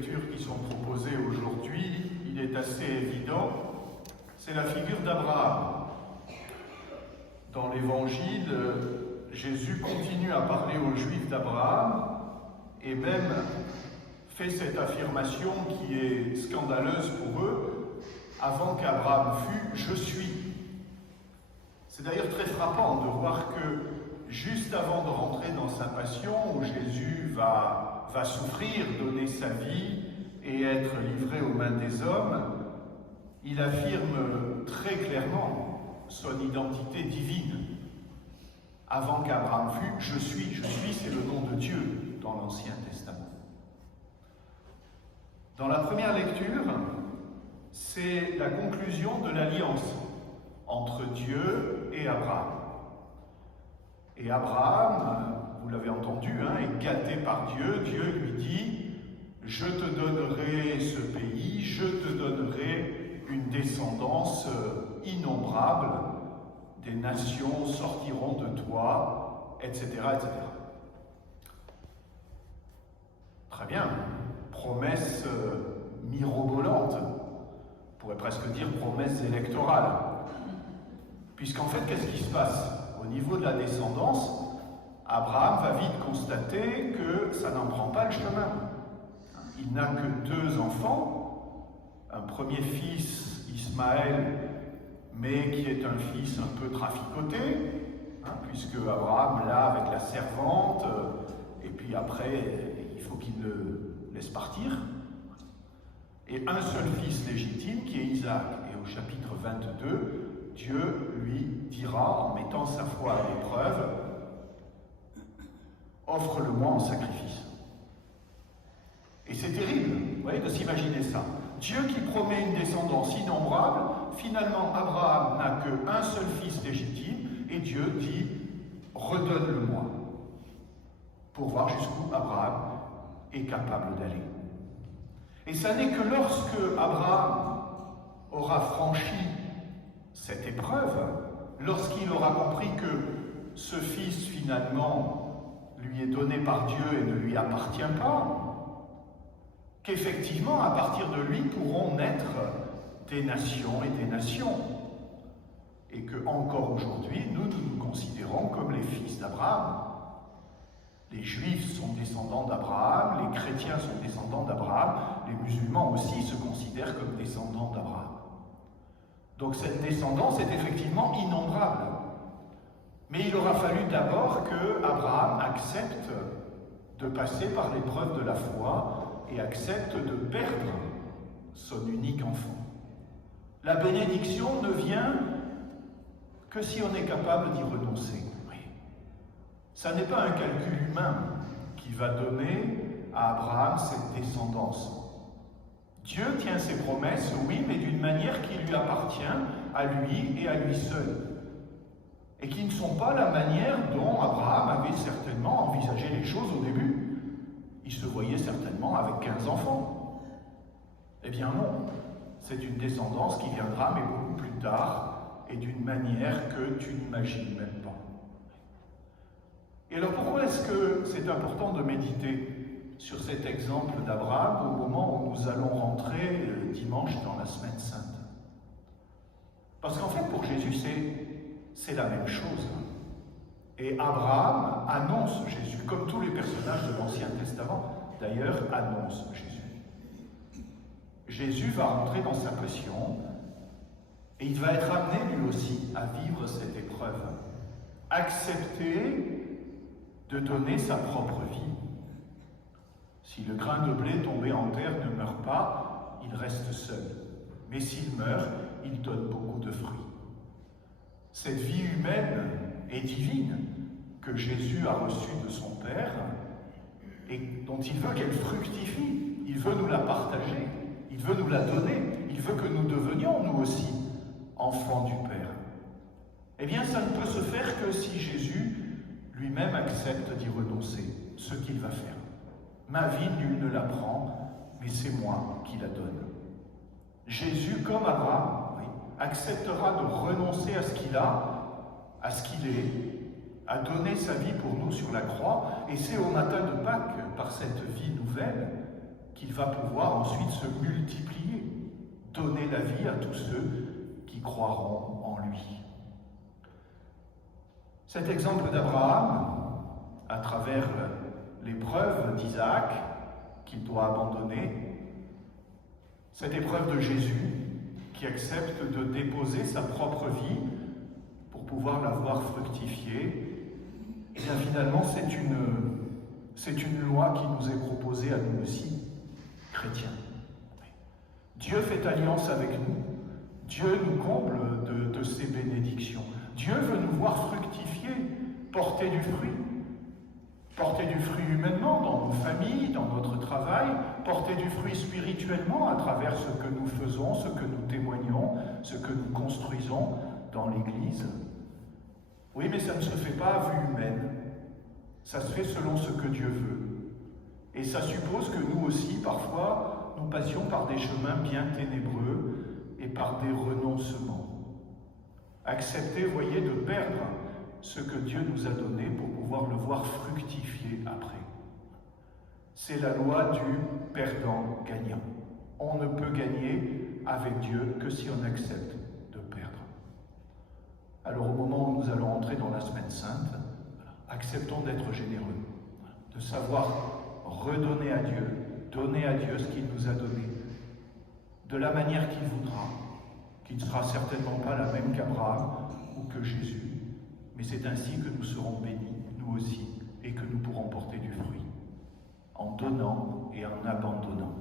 lectures qui sont proposées aujourd'hui, il est assez évident, c'est la figure d'Abraham. Dans l'Évangile, Jésus continue à parler aux Juifs d'Abraham et même fait cette affirmation qui est scandaleuse pour eux, avant qu'Abraham fût, je suis. C'est d'ailleurs très frappant de voir que juste avant de rentrer dans sa passion, où Jésus va souffrir, donner sa vie et être livré aux mains des hommes, il affirme très clairement son identité divine. Avant qu'Abraham fût, je suis, c'est le nom de Dieu dans l'Ancien Testament. Dans la première lecture, c'est la conclusion de l'alliance entre Dieu et Abraham. Et Abraham, vous l'avez entendu, est gâté par Dieu. Dieu lui dit « Je te donnerai ce pays, je te donnerai une descendance innombrable, des nations sortiront de toi, etc. etc. » Très bien, promesse mirobolante, on pourrait presque dire promesse électorale. Puisqu'en fait, qu'est-ce qui se passe? Au niveau de la descendance, Abraham va vite constater que ça n'en prend pas le chemin. Il n'a que 2 enfants, un premier fils, Ismaël, mais qui est un fils un peu traficoté, puisque Abraham l'a avec la servante, et puis après, il faut qu'il le laisse partir. Et un seul fils légitime, qui est Isaac. Et au chapitre 22, Dieu lui dira, en mettant sa foi à l'épreuve, « Offre-le-moi en sacrifice ». Et c'est terrible, vous voyez, de s'imaginer ça. Dieu qui promet une descendance innombrable, finalement Abraham n'a qu'un seul fils légitime, et Dieu dit « Redonne-le-moi » pour voir jusqu'où Abraham est capable d'aller. Et ça n'est que lorsque Abraham aura franchi cette épreuve, lorsqu'il aura compris que ce fils finalement lui est donné par Dieu et ne lui appartient pas, qu'effectivement à partir de lui pourront naître des nations et des nations, et que encore aujourd'hui nous nous considérons comme les fils d'Abraham. Les Juifs sont descendants d'Abraham, les chrétiens sont descendants d'Abraham, les musulmans aussi se considèrent comme descendants d'Abraham. Donc cette descendance est effectivement innombrable. Mais il aura fallu d'abord que Abraham accepte de passer par l'épreuve de la foi et accepte de perdre son unique enfant. La bénédiction ne vient que si on est capable d'y renoncer. Ça n'est pas un calcul humain qui va donner à Abraham cette descendance. Dieu tient ses promesses, oui, mais d'une manière qui lui appartient à lui et à lui seul. Et qui ne sont pas la manière dont Abraham avait certainement envisagé les choses au début. Il se voyait certainement avec 15 enfants. Eh bien non, c'est une descendance qui viendra, mais beaucoup plus tard, et d'une manière que tu n'imagines même pas. Et alors pourquoi est-ce que c'est important de méditer sur cet exemple d'Abraham au moment où nous allons rentrer dimanche dans la Semaine Sainte? Parce qu'en fait pour Jésus c'est la même chose. Et Abraham annonce Jésus, comme tous les personnages de l'Ancien Testament d'ailleurs annoncent Jésus. Jésus va rentrer dans sa passion et il va être amené lui aussi à vivre cette épreuve. Accepter de donner sa propre vie. Si le grain de blé tombé en terre ne meurt pas, il reste seul. Mais s'il meurt, il donne beaucoup de fruits. Cette vie humaine et divine que Jésus a reçue de son Père et dont il veut qu'elle fructifie, il veut nous la partager, il veut nous la donner, il veut que nous devenions nous aussi enfants du Père. Eh bien, ça ne peut se faire que si Jésus lui-même accepte d'y renoncer, ce qu'il va faire. Ma vie, nul ne la prend, mais c'est moi qui la donne. Jésus, comme Abraham, acceptera de renoncer à ce qu'il a, à ce qu'il est, à donner sa vie pour nous sur la croix, et c'est au matin de Pâques, par cette vie nouvelle, qu'il va pouvoir ensuite se multiplier, donner la vie à tous ceux qui croiront en lui. Cet exemple d'Abraham, à travers l'épreuve d'Isaac qu'il doit abandonner, cette épreuve de Jésus qui accepte de déposer sa propre vie pour pouvoir la voir fructifier, et bien finalement c'est une loi qui nous est proposée à nous aussi, chrétiens. Dieu fait alliance avec nous, Dieu nous comble de ses bénédictions. Dieu veut nous voir fructifier, porter du fruit humainement dans nos familles, dans notre travail, porter du fruit spirituellement à travers ce que nous faisons, ce que nous témoignons, ce que nous construisons dans l'Église. Oui, mais ça ne se fait pas à vue humaine, ça se fait selon ce que Dieu veut. Et ça suppose que nous aussi, parfois, nous passions par des chemins bien ténébreux et par des renoncements. Accepter, voyez, de perdre ce que Dieu nous a donné pour pouvoir le voir fructifier après. C'est la loi du perdant-gagnant. On ne peut gagner avec Dieu que si on accepte de perdre. Alors au moment où nous allons entrer dans la Semaine Sainte, acceptons d'être généreux, de savoir redonner à Dieu, donner à Dieu ce qu'il nous a donné, de la manière qu'il voudra, qui ne sera certainement pas la même qu'Abraham ou que Jésus, mais c'est ainsi que nous serons bénis, nous aussi, et que nous pourrons porter du fruit, en donnant et en abandonnant.